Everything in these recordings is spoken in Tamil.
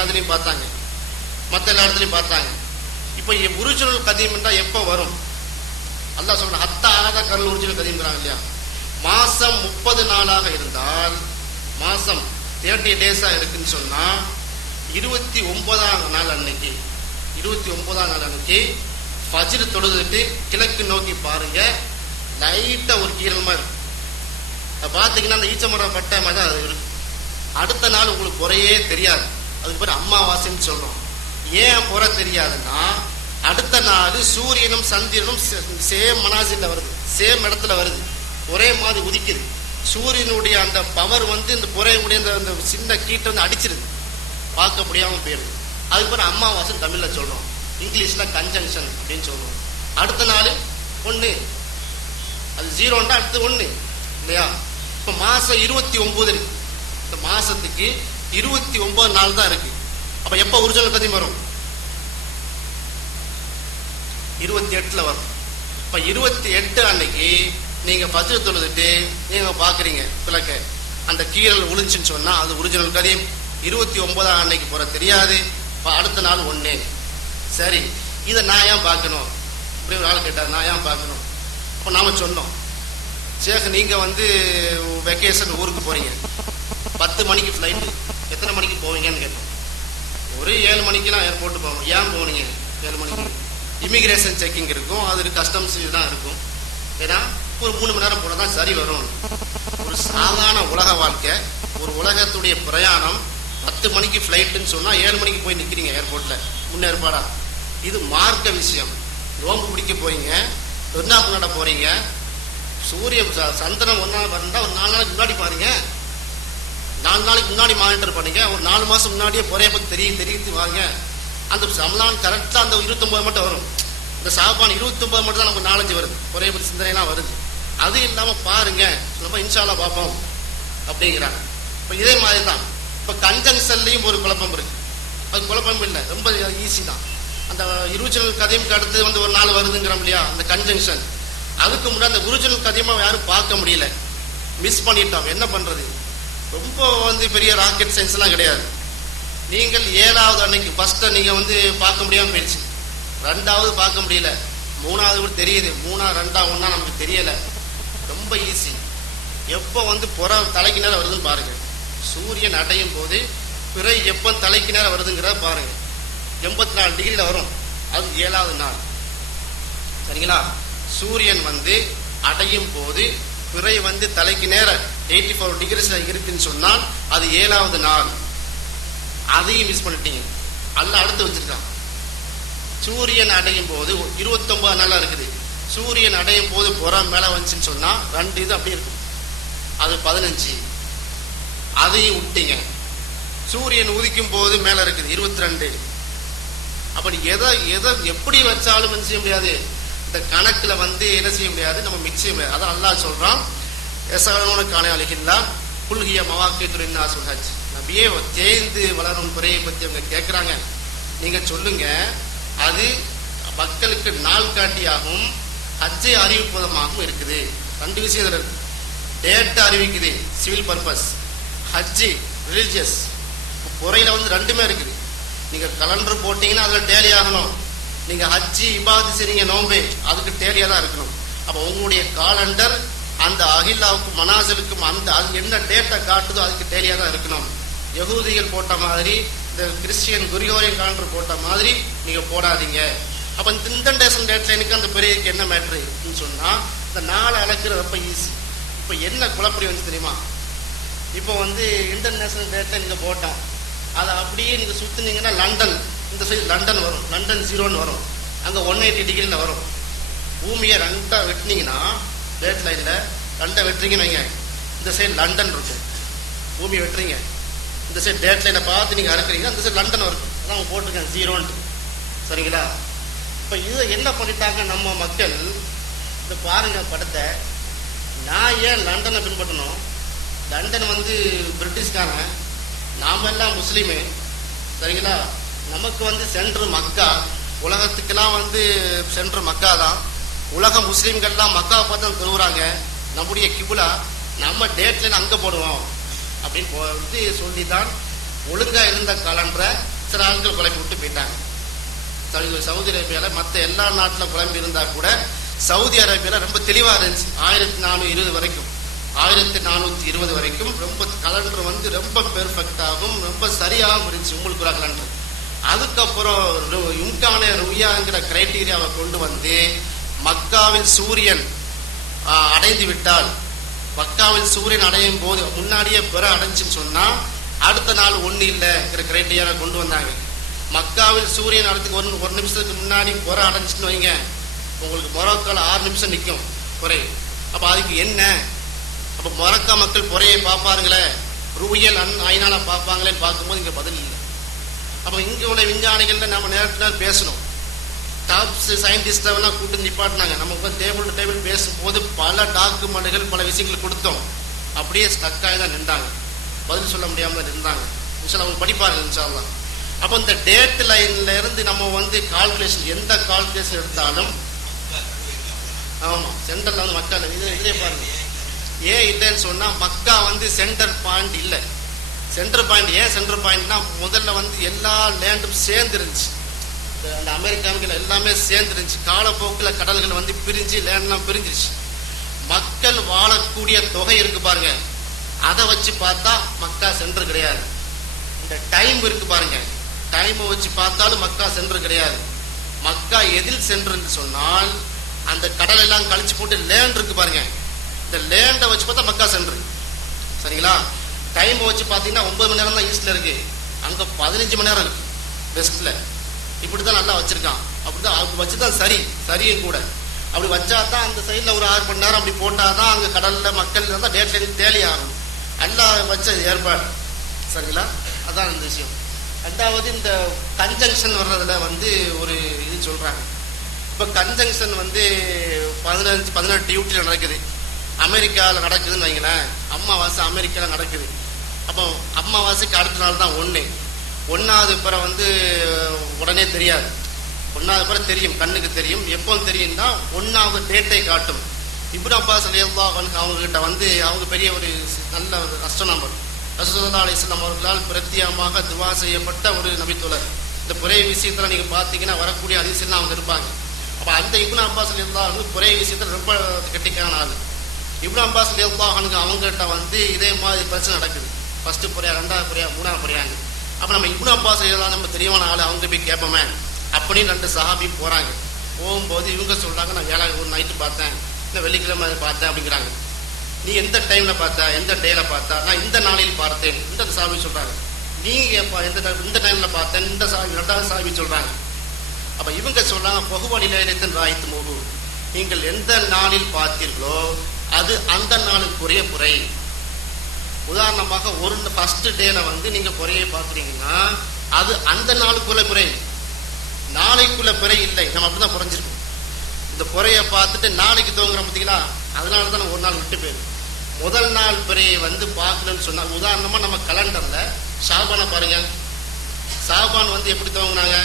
ரியாதுலையும் பார்த்தாங்க, மற்ற எல்லா இடத்துலையும் பார்த்தாங்க. இப்போ உருஜுல் கதீம்ன்றா எப்போ வரும்? அல்லாஹ் சொல்ற ஹத்தா ஆதா கருள் உருஜுல் கதீம்ங்கிறாங்க இல்லையா? மாசம் 30 நாளாக இருந்தால், மாசம் 30 டேஸா இருக்குன்னு சொன்னா 29ஆம் நாள் அன்னைக்கு, 29ஆம் நாள் அன்னைக்கு ஃபஜ்ர் தொழுதுட்டு கிழக்கு நோக்கி பாருங்க, லைட்டா ஒரு கீரல் மாதிரி இருக்கும். அதை பார்த்தீங்கன்னா அந்த ஈச்சமரம் பட்டை மாதிரி தான் அது இருக்கு. அடுத்த நாள் உங்களுக்கு குறையே தெரியாது. அதுக்கு பேர் அம்மாவாசைன்னு சொல்றோம். ஏன் குறை தெரியாதுன்னா, அடுத்த நாள் சூரியனும் சந்திரனும் சேம் மனாசில வருது, சேம் இடத்துல வருது, ஒரே மாதிரி உதிக்குது. சூரியனுடைய அந்த பவர் வந்து இந்த புறையுடைய அந்த சின்ன கீட்டை வந்து அடிச்சிருது, பார்க்க முடியாம போயிடுது. அதுக்கு பேர் அம்மாவாசை தமிழ்ல சொல்றோம், இங்கிலீஷ்ல கன்ஜங்ஷன் அப்படின்னு சொல்றோம். அடுத்த நாள் 1, அது 0ன்றா அடுத்து 1 இல்லையா? இப்ப மாசம் 29 இருக்கு. இந்த மாசத்துக்கு 29 நாள் தான் இருக்கு. அப்ப எப்ப உருஜுல் கதீம் வரும்? 28ல வரும். இப்ப 28 அன்னைக்கு நீங்க ஃபஜ்ர் தொழுதுட்டு நீங்க பாக்குறீங்க கிழக்க, அந்த கீரல் விழுந்துச்சுன்னு சொன்னா அது உருஜுல் கதீம். 29ஆம் அன்னைக்கு போற தெரியாது, அடுத்த நாள் 1. சரி, இதை நான் ஏன் பார்க்கணும்? இப்படி ஒரு ஆள் கேட்டார், நான் ஏன் பார்க்கணும்? அப்ப நாம சொன்னோம், சேக நீங்க வந்து வெக்கேஷன் ஊருக்கு போறீங்க, 10 மணிக்கு ஃபிளைட், எத்தனை மணிக்கு போவீங்கன்னு கேட்டோம். ஒரு 7 மணிக்கெல்லாம் ஏர்போர்ட் போவோம். ஏன் போனீங்க 7 மணிக்கு? இமிகிரேஷன் செக்கிங் இருக்கும், அது கஸ்டம்ஸ் தான் இருக்கும். ஏன்னா ஒரு 3 மணி நேரம் போனதான் சரி வரும். ஒரு சாதாரண உலக வாழ்க்கை, ஒரு உலகத்துடைய பிரயாணம் 10 மணிக்கு ஃபிளைட்டுன்னு சொன்னா 7 மணிக்கு போய் நிக்கிறீங்க ஏர்போர்ட்ல, முன்னேற்பாடா. இது மார்க்க விஷயம். நோம்பு பிடிக்க போறீங்க, பெருநாக்கு நட போறீங்க, சூரிய சந்திரன் ஒரு நாள் வரண்டா ஒரு 4 நாளைக்கு முன்னாடி பாருங்க, 4 நாளைக்கு முன்னாடி மானிட்டர் பண்ணுங்க. ஒரு 4 மாசம் முன்னாடியே பொறைய பத்தி தெரிவித்து வாங்க. அந்த ரமலான் கரெக்டா அந்த 29 மட்டும் வரும். இந்த சாபான் 29 மட்டும் தான் நமக்கு 4-5 வருது, பொறைய பத்தி சிந்தனைலாம் வருது. அது இல்லாம பாருங்க, நம்ம இன்ஷா அல்லாஹ் பார்ப்போம் அப்படிங்கிறாங்க. இப்ப இதே மாதிரி தான் இப்ப கன்ஜங்ஷன்லயும் ஒரு குழப்பம் இருக்கு. அது குழப்பம் இல்லை, ரொம்ப ஈஸி தான். அந்த உருஜுல் கதீம்க்கு அடுத்து வந்து ஒரு நாள் வருதுங்கிறோம் இல்லையா, அந்த கன்ஜங்ஷன். அதுக்கு முன்னாடி அந்த உருஜுல் கதீமா யாரும் பார்க்க முடியல, மிஸ் பண்ணிட்டோம். என்ன பண்றது? ரொம்ப வந்து பெரிய ராக்கெட் சயின்ஸ் எல்லாம் கிடையாது. நீங்கள் 7வது அன்னைக்கு ஃபர்ஸ்ட் நீங்க வந்து பார்க்க முடியாம போயிடுச்சு, 2வது பார்க்க முடியல, 3வது கூட தெரியுது, 3ஆ 2ஆ 1ஆ நமக்கு தெரியல. ரொம்ப ஈஸி. எப்போ வந்து புற தலைக்கு நேரம் வருதுன்னு பாருங்க. சூரியன் அடையும் போது பிறை எப்போ தலைக்கு நேரம் வருதுங்கிறத பாருங்க. 84 டிகிரியில வரும், அது 7வது நாள். சரிங்களா? சூரியன் வந்து அடையும் போது பிறை வந்து தலைக்கு நேரம் 84 டிகிரிஸ்ல இருக்குன்னு சொன்னால் அது 7வது நாள். அதையும் மிஸ் பண்ணிட்டீங்க, அல்லாஹ் அடுத்து வச்சிருக்கான். சூரியன் அடையும் போது 29 நாளா இருக்குது. சூரியன் அடையும் போது புறம் மேல வந்துச்சுன்னு சொன்னா 2 இது அப்படி இருக்கும், அது 15. அதையும் விட்டீங்க. சூரியன் உதிக்கும் போது மேல இருக்குது 22. அப்படி எதை எப்படி வச்சாலும் என்ன செய்ய முடியாது, இந்த கணக்குல வந்து என்ன செய்ய முடியாது, நம்ம மிக்ஸ் செய்ய முடியாது. அதான் அல்லாஹ் சொல்றான், எசகனோன காண அழகில்லா புல்கிய மவாக்கியத்துறைன்னா சொல்றாச்சு. நபியே தேய்ந்து வளரும் குறையை பத்தி அவங்க கேட்கிறாங்க, நீங்க சொல்லுங்க, அது மக்களுக்கு நாள் காட்டியாகவும் ஹஜ்ஜை அறிவிப்பதமாகவும் இருக்குது. 2 விஷயம் இருக்கு. டேட்டா அறிவிக்குது, சிவில் பர்பஸ். ஹஜ்ஜி ரிலீஜியஸ். குறையில வந்து 2மே இருக்குது. நீங்க கலண்டர் போட்டீங்கன்னா அதுல டேலி ஆகணும். நீங்க ஹஜ்ஜி இபாதத் செய்றீங்க, நோம்பே, அதுக்கு டேலியா தான் இருக்கணும். அப்ப உங்களுடைய காலண்டர் அந்த அகில்லாவுக்கும் மனாசலுக்கும் அந்த அது என்ன டேட்டா காட்டுதோ அதுக்கு டேலியா தான் இருக்கணும். யகூதிகள் போட்ட மாதிரி, இந்த கிறிஸ்டியன் குரிகோரியன் காலண்டர் போட்ட மாதிரி நீங்க போடாதீங்க. அப்ப இந்த டேட்ல எனக்கு அந்த பெரியக்கு என்ன மேட்ரு சொன்னா, இந்த நாளை அளக்குறது ரொம்ப ஈஸி. இப்ப என்ன குழப்படி வந்து தெரியுமா, இப்போ வந்து இன்டர்நேஷனல் டேட்ல நீங்க போட்டோம், அதை அப்படியே நீங்க சுத்துனீங்கன்னா லண்டன், இந்த சைடு லண்டன் வரும், லண்டன் 0ன்னு வரும், அங்க 180 டிகிரில வரும். பூமியை 2ஆ வெட்டினீங்கன்னா டேட் லைன்ல 2ஆ வெட்டுறீங்கன்னு வைங்க, இந்த சைடு லண்டன் இருக்கும். பூமியை வெட்டுறீங்க, இந்த சைடு டேட் லைனை பார்த்து நீங்க அறுக்கிறீங்கன்னா இந்த சைடு லண்டன் வரும். அதான் அவங்க போட்டிருக்கேன் 0ன்ட்டு. சரிங்களா? இப்ப இதை என்ன பண்ணிட்டாங்க நம்ம மக்கள், இந்த பாருங்க படத்தை. நான் ஏன் லண்டனை பின்பற்றணும்? லண்டன் வந்து பிரிட்டிஷ்காரன், நாம எல்லாம் முஸ்லீமு. சரிங்களா? நமக்கு வந்து சென்ட்ரு மக்கா, உலகத்துக்கெல்லாம் வந்து சென்ட்ரு மக்கா தான். உலக முஸ்லீம்கள்லாம் மக்காவை பார்த்து பெறுவாங்க. நம்முடைய கிபுலா நம்ம டேட்ல அங்க போடுவோம் அப்படின்னு சொல்லிதான் ஒழுங்கா இருந்த காலன்ற சில ஆட்கள் குழப்பி விட்டு போயிட்டாங்க. சவுதி அரேபியால மற்ற எல்லா நாட்டிலும் குழம்பி இருந்தா கூட சவுதி அரேபியால ரொம்ப தெளிவா இருந்துச்சு. 1420 வரைக்கும் 1420 வரைக்கும் ரொம்ப கலண்டர் வந்து ரொம்ப பெர்ஃபெக்டாகவும் ரொம்ப சரியாகவும் இருந்துச்சு உம்முல் கலண்டர். அதுக்கப்புறம் இம்கானே ருயாங்கிற கிரைட்டீரியாவை கொண்டு வந்து மக்காவில் சூரியன் அடைந்து விட்டால், மக்காவில் சூரியன் அடையும் போது முன்னாடியே பிற அடைஞ்சுன்னு சொன்னா அடுத்த நாள் ஒண்ணு இல்லைங்கிற கிரைட்டீரியாவை கொண்டு வந்தாங்க. மக்காவில் சூரியன் அடைஞ்சு ஒரு நிமிஷத்துக்கு முன்னாடி புற அடைஞ்சிட்டு வைங்க, உங்களுக்கு மொரக்கால 6 நிமிஷம் நிற்கும் புறை. அப்ப அதுக்கு என்ன? அப்ப மொரக்கா மக்கள் புறையை பார்ப்பாருங்களே, ருயல் ஐநாள பார்ப்பாங்களேன்னு பார்க்கும்போது இங்க பதில் இல்லை. அப்ப இங்க உள்ள விஞ்ஞானிகள்ல நம்ம நேரத்தில் பேசணும். டாப் சயின்டிஸ்டெல்லாம் கூட்டு நிப்பாட்டினாங்க. நம்ம டேபிள் டு டேபிள் பேசும்போது பல டாக்குமெண்ட்டுகள் பல விஷயங்கள் கொடுத்தோம். அப்படியே ஸ்டக்காக தான் நின்றாங்க, பதில் சொல்ல முடியாம இருந்தாங்க. அவங்க படிப்பார்கள் இன்ஷால்லா. அப்ப இந்த டேட் லைன்ல இருந்து நம்ம வந்து கால்குலேஷன், எந்த கால்குலேஷன் எடுத்தாலும் ஆமா சென்டர்ல வந்து மக்கா இதே பாருங்க. ஏன் இல்லைன்னு சொன்னா மக்கா வந்து சென்டர் பாயிண்ட் இல்லை. சென்டர் பாயிண்ட் ஏன் சென்டர் பாயிண்ட்னா முதல்ல வந்து எல்லா லேண்டும் சேர்ந்து இருந்துச்சு. அந்த அமெரிக்காவுக்கு எல்லாமே சேர்ந்து இருந்துச்சு. காலப்போக்கில் கடல்கள் வந்து பிரிஞ்சு லேண்ட்லாம் பிரிஞ்சிருச்சு. மக்கள் வாழக்கூடிய தொகை இருக்கு பாருங்க, அதை வச்சு பார்த்தா மக்கா சென்டர் கிடையாது. இந்த டைம் இருக்கு பாருங்க, டைமை வச்சு பார்த்தாலும் மக்கா சென்டர் கிடையாது. மக்கா எதில் சென்டர்ன்னு சொன்னால் அந்த கடல் எல்லாம் கழிச்சு போட்டு லேண்ட் இருக்கு பாருங்க, இந்த லேண்டை வச்சு பார்த்தா மக்கா சென்டர். சரிங்களா? டைம் வச்சு பார்த்தீங்கன்னா 9 மணி நேரம் தான் ஈஸ்ட்ல இருக்கு, அங்க 15 மணி நேரம் இருக்கு வெஸ்ட்ல. இப்படிதான் நல்லா வச்சிருக்கான். அப்படிதான் அப்படி வச்சுதான் சரியும் கூட. அப்படி வச்சாதான் அந்த சைட்ல ஒரு 6 மணி நேரம் அப்படி போட்டாதான் அங்க கடல்ல மக்கள் இருந்தா டேட் லைன் தேலி ஆகும். நல்லா வச்ச ஏற்பாடு. சரிங்களா? அதான் இந்த விஷயம். ரெண்டாவது இந்த கன்ஜங்ஷன் வர்றதுல வந்து ஒரு இது சொல்றாங்க. இப்ப கன்ஜங்ஷன் வந்து 18 டியூட்டில நடக்குது, அமெரிக்காவில் நடக்குதுன்னு வைங்களேன். அம்மாவாசை அமெரிக்காவில் நடக்குது. அப்போ அம்மாவாசைக்கு அடுத்த நாள் தான் 1வது பிற வந்து உடனே தெரியாது. 1வது பிற தெரியும், கண்ணுக்கு தெரியும். எப்போ தெரியும்னா 1வது டேட்டை காட்டும். இப்னு அப்பாஸ் ரலியல்லாஹு அன்ஹு அவங்க கிட்ட வந்து அவங்க பெரிய ஒரு நல்ல ஒரு அஸ்ட்ரோனாமர், ரசூலுல்லாஹி அலைஹி வஸல்லம் அவர்களால் பிரத்யேகமாக துவா செய்யப்பட்ட ஒரு நபித்தோழர். இந்த புரை விஷயத்துல நீங்க பாத்தீங்கன்னா வரக்கூடிய ஹதீஸ்லாம் அவங்க இருப்பாங்க. அப்ப அந்த இப்னு அப்பாஸ் ரலியல்லாஹு அன்ஹு புரை விஷயத்துல ரொம்ப கெட்டிக்கான ஆள். இப்னு அப்பாஸ் ரலியல்லாஹு அன்ஹு அவங்ககிட்ட வந்து இதே மாதிரி பிரச்சனை நடக்குது. ஃபர்ஸ்ட் புரையா, 2வது புரையா, 3வது புரையாங்க. அப்ப நம்ம இப்னு அப்பாஸ் ரலியல்லாஹு நம்ம தெரியவான ஆள், அவங்க போய் கேட்போமே அப்படின்னு 2 சஹாபி போறாங்க. போகும்போது இவங்க சொல்றாங்க, நான் ஒரு நைட்டு பார்த்தேன், இந்த வெள்ளிக்கிழமை பார்த்தேன் அப்படிங்கிறாங்க. நீ எந்த டைம்ல பார்த்தா, எந்த டேல பார்த்தா? நான் இந்த நாளில் பார்த்தேன். இந்த சாமி சொல்றாங்க. நீங்க இந்த டைம்ல பார்த்தேன், இந்த சாமி 2வது சாமி சொல்றாங்க. அப்ப இவங்க சொல்றாங்க, பொகுவலிலேத்தன் ராய்த்து மோகு, நீங்கள் எந்த நாளில் பார்த்தீர்களோ அது அந்த நாளுக்குரிய புரை. உதாரணமாக ஒரு ஃபர்ஸ்ட் டேல வந்து நீங்க புரையை பார்க்குறீங்கன்னா அது அந்த நாளுக்குள்ள புரை, நாளைக்குள்ள புரை இல்லை. நம்ம அப்படிதான் புரிஞ்சிருக்கோம். இந்த புறையை பார்த்துட்டு நாளைக்கு தூங்குறோம் பார்த்தீங்களா, அதனாலதான் நம்ம ஒரு நாள் விட்டு போயிடும். முதல் நாள் பிறையை வந்து பார்க்கணும்னு சொன்னா, உதாரணமா நம்ம கலண்டர்ல ஷாபான பாருங்க. ஷாபான் வந்து எப்படி துவங்கினாங்க?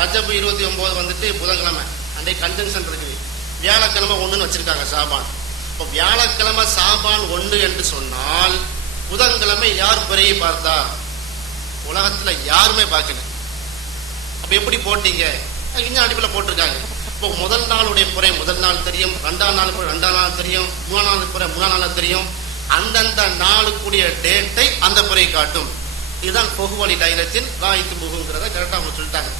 ரஜப் 29 வந்துட்டு புதன்கிழமை, அன்றைக்கு கன்ஜங்ஷன் இருக்குது. வியாழக்கிழமை 1ன்னு வச்சிருக்காங்க ஷாபான். இப்போ வியாழக்கிழமை ஷாபான் 1 என்று சொன்னால் புதன்கிழமை யார் பிறையை பார்த்தா? உலகத்துல யாருமே பார்க்கல. அப்ப எப்படி போட்டீங்க? விஞ்ஞான அடிப்படையில் போட்டிருக்காங்க. இப்போ முதல் நாளுடைய புறை முதல் நாள் தெரியும், 2வது நாள் புறை 2வது நாள் தெரியும், 3வது புறை 3வது நாள் தெரியும். அந்தந்த நாளுக்குரிய டேட்டை அந்த புறை காட்டும். இதுதான் பொகுவலி லைலத்தின் ராய்த்து முகுங்கிறத கரெக்டா அவங்க சொல்லிட்டாங்க.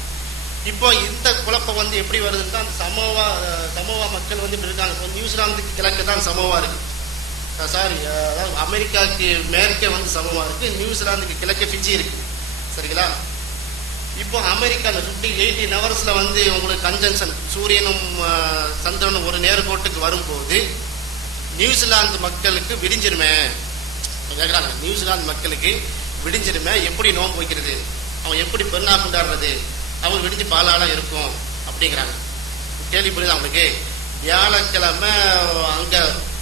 இப்போ இந்த குழப்பம் வந்து எப்படி வருதுன்னா, அந்த சமோவா மக்கள் வந்து இப்படி இருக்காங்க. இப்போ நியூசிலாந்துக்கு கிழக்கு தான் சமோவா இருக்கு, சாரி அதாவது அமெரிக்காவுக்கு மேற்கே வந்து சமோவா இருக்கு, நியூசிலாந்துக்கு கிழக்கே ஃபிஜி இருக்கு. சரிங்களா? இப்போ அமெரிக்கா 18 ஹவர்ஸ்ல வந்து உங்களுக்கு கன்ஜங்ஷன் சூரியனும் சந்திரனும் ஒரு நேர்கோட்டுக்கு வரும்போது நியூசிலாந்து மக்களுக்கு விடிஞ்சிருமே கேட்குறாங்க. நியூசிலாந்து மக்களுக்கு விடிஞ்சிருமே, எப்படி நோன்பு வைக்கிறது, அவன் எப்படி பெண்ணா கொண்டாடுறது, அவங்க விடிஞ்சு பாலால இருக்கும் அப்படிங்கிறாங்க. கேள்வி புரியுது அவங்களுக்கு? வியாழக்கிழமை அங்க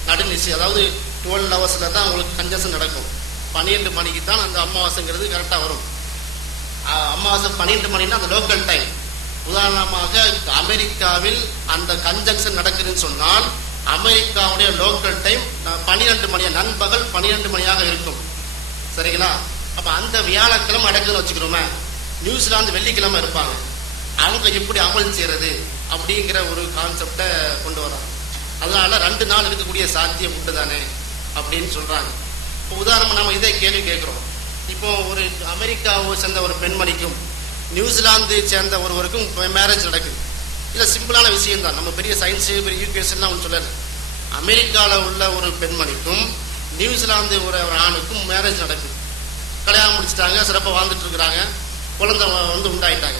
நடுநிசி, அதாவது 12 ஹவர்ஸ்ல தான் அவங்களுக்கு கன்ஜங்ஷன் நடக்கும். 12 மணிக்கு தான் அந்த அமாவாசைங்கிறது கரெக்டா வரும். அமாவாசை 12 மணின்னா அந்த லோக்கல் டைம். உதாரணமாக அமெரிக்காவில் அந்த கன்ஜங்ஷன் நடக்குதுன்னு சொன்னால் அமெரிக்காவுடைய லோக்கல் டைம் 12 மணி, நண்பகல் 12 மணியாக இருக்கும். சரிங்களா? அப்ப அந்த வியாழக்கிழமை நடக்குதுன்னு வச்சுக்கிறோமே, நியூசிலாந்து வெள்ளிக்கிழமை இருப்பாங்க, அவங்க எப்படி அமல் செய்யறது அப்படிங்கிற ஒரு கான்செப்டை கொண்டு வராங்க. அதனால 2 நாள் இருக்கக்கூடிய சாத்தியம் உண்டு தானே அப்படின்னு சொல்றாங்க. இப்போ உதாரணமா நம்ம இதே கேள்வி கேட்கிறோம். இப்போ ஒரு அமெரிக்காவை சேர்ந்த ஒரு பெண்மணிக்கும் நியூசிலாந்து சேர்ந்த ஒருவருக்கும் மேரேஜ் நடக்குது. இல்ல சிம்பிளான விஷயம் தான், நம்ம பெரிய சயின்ஸ் பெரிய யூகேஷன்லாம் ஒன்று சொல்லல. அமெரிக்காவில் உள்ள ஒரு பெண்மணிக்கும் நியூசிலாந்து ஒரு ஆணுக்கும் மேரேஜ் நடக்குது. கல்யாணம் முடிச்சுட்டாங்க, சிறப்பாக வாழ்ந்துட்டு இருக்கிறாங்க, குழந்தை உண்டாயிட்டாங்க,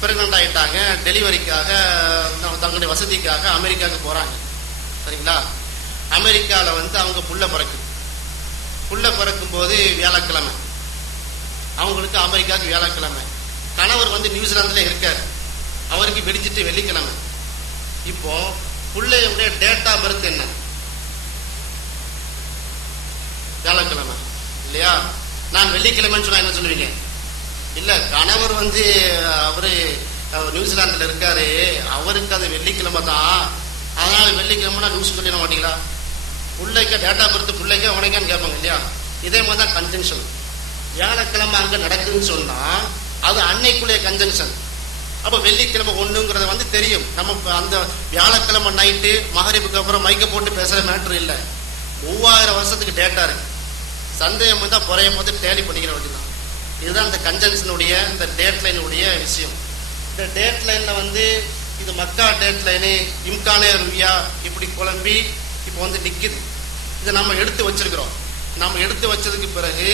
பிரெக்னென்ட் ஆகிட்டாங்க. டெலிவரிக்காக தங்களுடைய வசதிக்காக அமெரிக்காவுக்கு போகிறாங்க. சரிங்களா? அமெரிக்காவில் அவங்க புள்ள பிறக்குது. புள்ள பிறக்கும் போது வியாழக்கிழமை, அவங்களுக்கு அமெரிக்காவுக்கு வியாழக்கிழமை. கணவர் நியூசிலாந்துல இருக்காரு, அவருக்கு வெடிச்சிட்டு வெள்ளிக்கிழமை. இப்போ புள்ளையுடைய டேட் ஆஃப் பர்த் என்ன? வியாழக்கிழமை இல்லையா? நான் வெள்ளிக்கிழமைன்னு சொன்னா என்ன சொல்லுவீங்க? இல்ல, கணவர் அவரு நியூசிலாந்துல இருக்காரு, அவருக்கு அது வெள்ளிக்கிழமை தான், அதனால வெள்ளிக்கிழமை நியூஸ் சொல்லிட மாட்டீங்களா? பிள்ளைக்க டேட் ஆஃப் பர்த் பிள்ளைக்க உனக்கான்னு கேட்பாங்க இல்லையா? இதே மாதிரி தான் கன்ஜங்ஷன். வியாழக்கிழமை அங்க நடக்குதுன்னு சொன்னா அது அன்னைக்குள்ளே கன்ஜங்ஷன். அப்ப வெள்ளிக்கிழமை ஒண்ணுங்கிறத தெரியும். நம்ம அந்த வியாழக்கிழமை நைட்டு மகரிபுக்கு அப்புறம் மைக்க போட்டு பேசுற மேட்டர் இல்லை. 3000 வருஷத்துக்கு டேட்டா இருக்கு. சந்தேகம் வந்தா புறைய பார்த்து டேலி பண்ணிக்கிற வேண்டியதான். இதுதான் இந்த கன்ஜங்ஷனுடைய இந்த டேட் லைனுடைய விஷயம். இந்த டேட் லைன்ல இது மக்கா டேட் லைனு, இம்கானே ருவியா இப்படி குழம்பி இப்போ நிக்குது. இதை நம்ம எடுத்து வச்சிருக்கிறோம். நம்ம எடுத்து வச்சதுக்கு பிறகு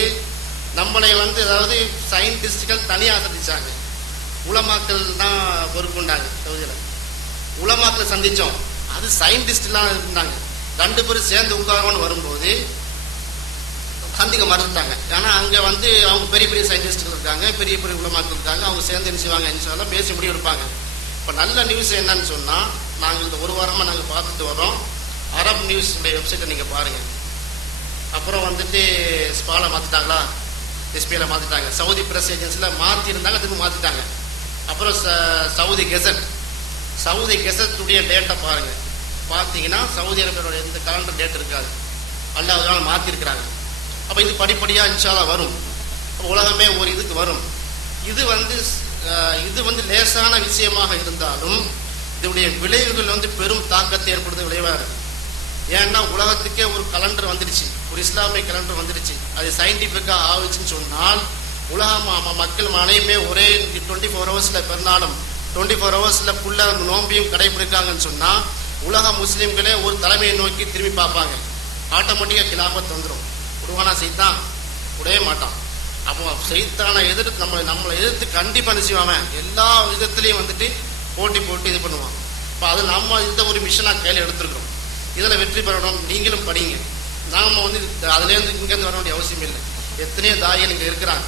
நம்மளை அதாவது சயின்டிஸ்டுகள் தனியாக சந்திச்சாங்க, உலமாக்கள் தான் பொறுப்புண்டாங்க. உலமாக்களை சந்திச்சோம், அது சயின்டிஸ்ட் எல்லாம் இருந்தாங்க. 2 பேரும் சேர்ந்து உட்காரணும்னு வரும்போது சந்திக்க மறந்துட்டாங்க. ஏன்னா அங்க அவங்க பெரிய பெரிய சயின்டிஸ்ட்கள் இருக்காங்க, பெரிய பெரிய உலமாக்கள் இருக்காங்க, அவங்க சேர்ந்து என்ன செய்வாங்க, இன்ஷால்லா பேசி முடிவு எடுப்பாங்க. இப்போ நல்ல நியூஸ் என்னன்னு சொன்னா, நாங்கள் இந்த 1 வாரமா நாங்கள் பார்த்துட்டு வரோம். அரப் நியூஸ் வெப்சைட்டை நீங்க பாருங்க. அப்புறம் ஸ்பால மாத்திட்டாங்களா, எஸ்பியில மாத்திட்டாங்க. சவுதி பிரஸ் ஏஜென்சில மாத்தி இருந்தாங்க, அதுக்கு மாத்திட்டாங்க. அப்புறம் சவுதி கெசட், சவுதி கெசட்டுடைய டேட்டா பாருங்க. பார்த்தீங்கன்னா சவுதி அரேபியாவோட எந்த காலண்டர் டேட் இருக்காது, அல்லாஹ்வால மாத்தி இருக்கிறாங்க. அப்ப இது படிப்படியா இன்ஷால்லா வரும், உலகமே ஒரு இதுக்கு வரும். இது இது லேசான விஷயமாக இருந்தாலும் இதனுடைய விளைவுகள் பெரும் தாக்கத்தை ஏற்படுத்த விளைவா இருக்கு. ஏன்னா உலகத்துக்கே ஒரு கலண்டர் வந்துடுச்சு, ஒரு இஸ்லாமிய கலண்டர் வந்துடுச்சு. அது சயின்டிபிக்கா ஆகுச்சுன்னு சொன்னால் உலக மக்கள் அனைவருமே ஒரே 24 ஹவர்ஸ்ல பெருநாளும் 24 ஹவர்ஸ்ல புள்ள நோம்பியும் கடைபிடிக்காங்கன்னு சொன்னா உலக முஸ்லிம்களே ஒரு தலைமையை நோக்கி திரும்பி பார்ப்பாங்க. ஆட்டோமேட்டிக்கா கிலாபத் வந்துடும். உருவானா செய்தான் உடைய மாட்டான். அப்போ செய்தான எதிர்த்து நம்மளை எதிர்த்து கண்டிப்பா நிச்சயவாம எல்லா விதத்திலையும் போட்டி போட்டு இது பண்ணுவான். இப்போ அது நம்ம இந்த ஒரு மிஷனா கையில எடுத்திருக்கிறோம். இதுல வெற்றி பெறணும். நீங்களும் படிங்க. நாம அதுலேருந்து இங்கேருந்து வர வேண்டிய அவசியம் இல்லை. எத்தனையோ தாயிகள் இங்க இருக்கிறாங்க,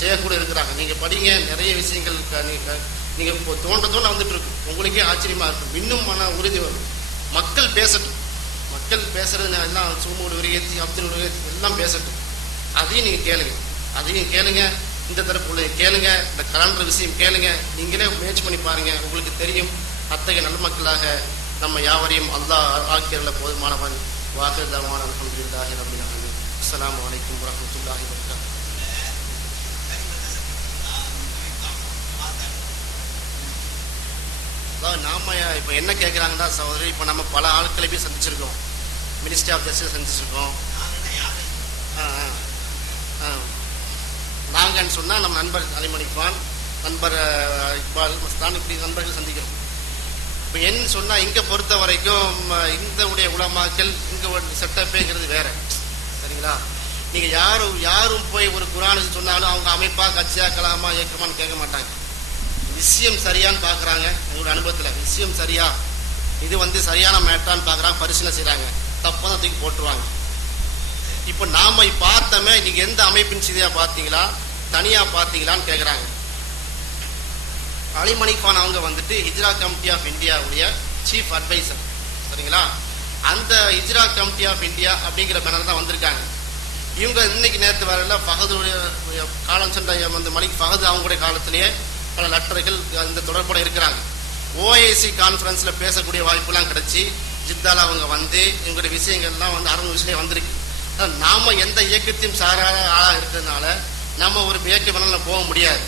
செய்யக்கூட இருக்கிறாங்க. நீங்க படிங்க, நிறைய விஷயங்கள் நீங்க தோண்ட வந்துட்டு இருக்கு. உங்களுக்கே ஆச்சரியமா இருக்கும். இன்னும் மன உறுதி வரும். மக்கள் பேசட்டும், மக்கள் பேசுறது எல்லாம் சூமோடு விரிகேத்தி அப்துல் விரிகேத்தி எல்லாம் பேசட்டும். அதையும் நீங்க கேளுங்க, அதையும் கேளுங்க, இந்த தரப்புள்ள கேளுங்க, இந்த கலண்டர் விஷயம் கேளுங்க. நீங்களே முயற்சி பண்ணி பாருங்க, உங்களுக்கு தெரியும். அத்தகைய நல்ல மக்களாக நம்ம யாவரையும் அல்லாஹ் ஆக்கியர்ல போதுமானவன். வாஹிர் தவானா அல்ஹம்துலில்லாஹி ரப்பில் ஆலமீன். அஸ்ஸலாமு அலைக்கும் வரஹ்மத்துல்லாஹி வபரகாத்துஹு. நாம இப்ப என்ன கேட்கிறாங்கன்னா சகோதரி, இப்ப நம்ம பல ஆட்களை போய் சந்திச்சிருக்கோம், மினிஸ்ட்ரி ஆஃப் ஜஸ்டிஸ் சந்திச்சிருக்கோம். நாங்கன்னு சொன்னா நம்ம நண்பர் அலிமணிப்பான், நண்பர் இக்பால் மஸ்தான், இப்படி நண்பர்கள் சந்திக்கிறோம். இப்போ என்ன சொன்னா இங்க பொறுத்த வரைக்கும் இந்த உடைய உலமாக்கள் இங்க செட்டப்பேங்கிறது வேற. சரிங்களா? நீங்க யாரும் போய் ஒரு குர்ஆன் சொன்னாலும் அவங்க அமைப்பா கட்சியா கலாமா இயக்கமான்னு கேட்க மாட்டாங்க. விஷயம் சரியான்னு பாக்குறாங்க. உங்களோட அனுபவத்துல விஷயம் சரியா, இது சரியான மேட்டான்னு பாக்குறாங்க, பரிசீலனை செய்யறாங்க. தப்பதான் தூக்கி போட்டுருவாங்க. இப்ப நாம பார்த்தோமே, நீங்க எந்த அமைப்பின் செய்தியா பார்த்தீங்களா, தனியா பார்த்தீங்களான்னு கேக்குறாங்க. அலிமணிக்கான் அவங்க ஹிஜ்ரா கமிட்டி ஆஃப் இந்தியாவுடைய சீஃப் அட்வைசர். சரிங்களா? அந்த ஹிஜ்ரா கமிட்டி ஆஃப் இந்தியா அப்படிங்கிற பேனர் தான் வந்திருக்காங்க. இவங்க இன்னைக்கு நேற்று வரல, ஃபஹதுடைய காலம் சென்ற மலிக் ஃபஹது அவங்களுடைய காலத்திலேயே பல லெட்டர்கள் இந்த தொடர்போட இருக்கிறாங்க. ஓஐசி கான்ஃபரன்ஸ்ல பேசக்கூடிய வாய்ப்புலாம் கிடைச்சி ஜித்தால அவங்க இவங்களுடைய விஷயங்கள்லாம் அரபு விஷயம் வந்திருக்கு. நாம எந்த இயக்கத்தையும் சாராத ஆளாக இருக்கிறதுனால நம்ம ஒரு இயக்க மனநிலை போக முடியாது.